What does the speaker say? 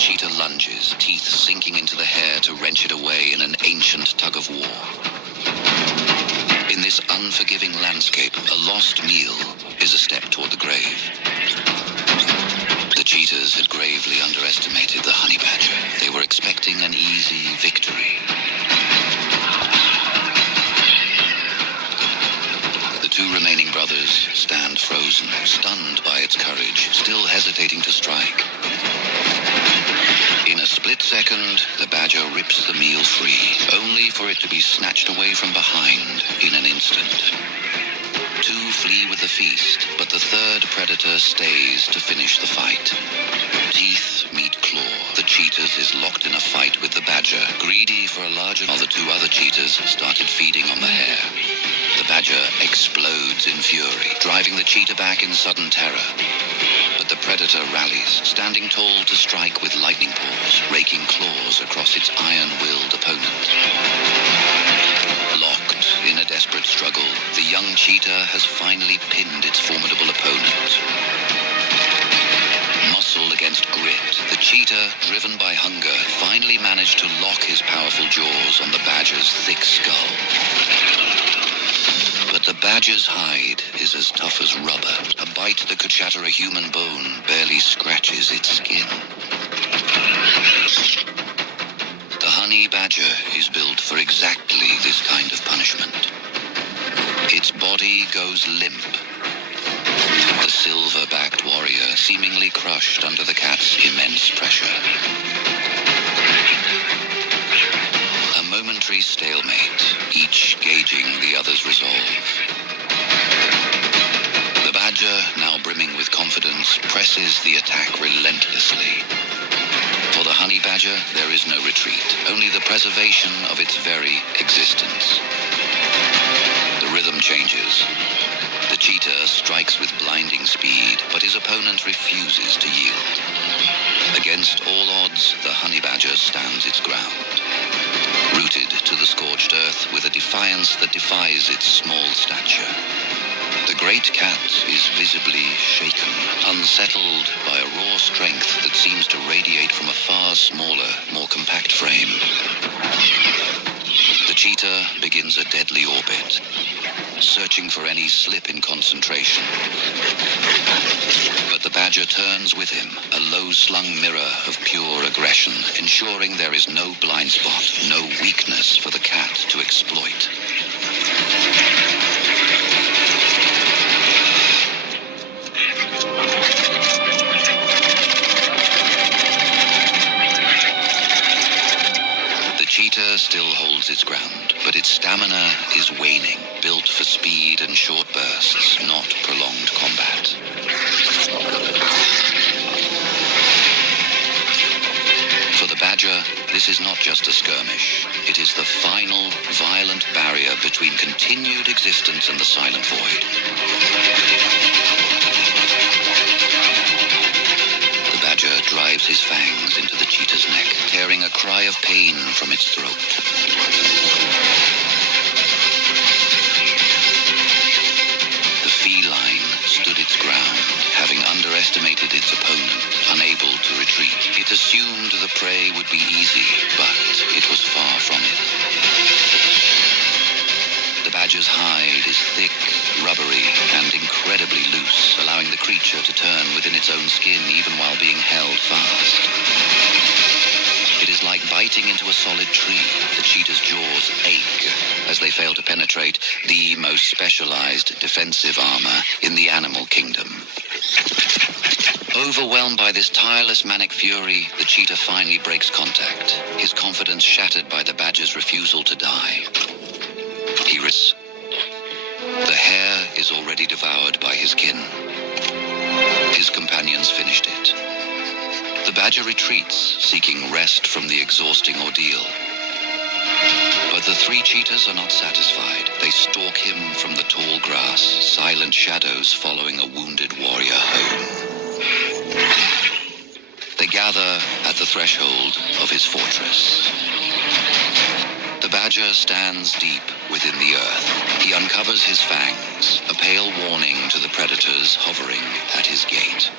cheetah lunges, teeth sinking into the hair to wrench it away in an ancient tug-of-war. In this unforgiving landscape, a lost meal is a step toward the grave. The cheetahs had gravely underestimated the honey badger. They were expecting an easy victory. The two remaining brothers stand frozen, stunned by its courage, still hesitating to strike. In a split second, the badger rips the meal free, only for it to be snatched away from behind in an instant. Two flee with the feast, but the third predator stays to finish the fight. Teeth meet claw. The cheetahs is locked in a fight with the badger, greedy for a larger... While the two other cheetahs started feeding on the hare. The badger explodes in fury, driving the cheetah back in sudden terror. But the predator rallies, standing tall to strike with lightning paws, raking claws across its iron-willed opponent. Locked in a desperate struggle, the young cheetah has finally pinned its formidable opponent. Muscle against grit, the cheetah, driven by hunger, finally managed to lock his powerful jaws on the badger's thick skull. But the badger's hide is as tough as rubber. A bite that could shatter a human bone barely scratches its skin. The honey badger is built for exactly this kind of punishment. Its body goes limp. The silver-backed warrior seemingly crushed under the cat's immense pressure. A momentary stalemate, each gauging the other's resolve. The badger, now brimming with confidence, presses the attack relentlessly. For the honey badger, there is no retreat, only the preservation of its very existence. The rhythm changes. The cheetah strikes with blinding speed, but his opponent refuses to yield. Against all odds, the honey badger stands its ground. Rooted to the scorched earth with a defiance that defies its small stature. The great cat is visibly shaken, unsettled by a raw strength that seems to radiate from a far smaller, more compact frame. The cheetah begins a deadly orbit, searching for any slip in concentration. But the badger turns with him, a low-slung mirror of pure aggression, ensuring there is no blind spot, no weakness for the cat to exploit. The cheetah still holds its ground, but its stamina is waning, built for speed and short bursts, not prolonged combat. For the badger, this is not just a skirmish. It is the final, violent barrier between continued existence and the silent void. The badger drives his fangs into the cheetah's neck, tearing a cry of pain from its throat. The feline stood its ground, having underestimated its opponent, unable to retreat. It assumed the prey would be easy, but it was far from it. The badger's hide is thick, rubbery, and incredibly loose, allowing the creature to turn within its own skin even while being held fast. It is like biting into a solid tree. The cheetah's jaws ache as they fail to penetrate the most specialized defensive armor in the animal kingdom. Overwhelmed by this tireless manic fury, the cheetah finally breaks contact, his confidence shattered by the badger's refusal to die. The hare is already devoured by his kin. His companions finished it. The badger retreats, seeking rest from the exhausting ordeal. But the three cheetahs are not satisfied. They stalk him from the tall grass, silent shadows following a wounded warrior home. They gather at the threshold of his fortress. The badger stands deep within the earth. He uncovers his fangs, a pale warning to the predators hovering at his gate.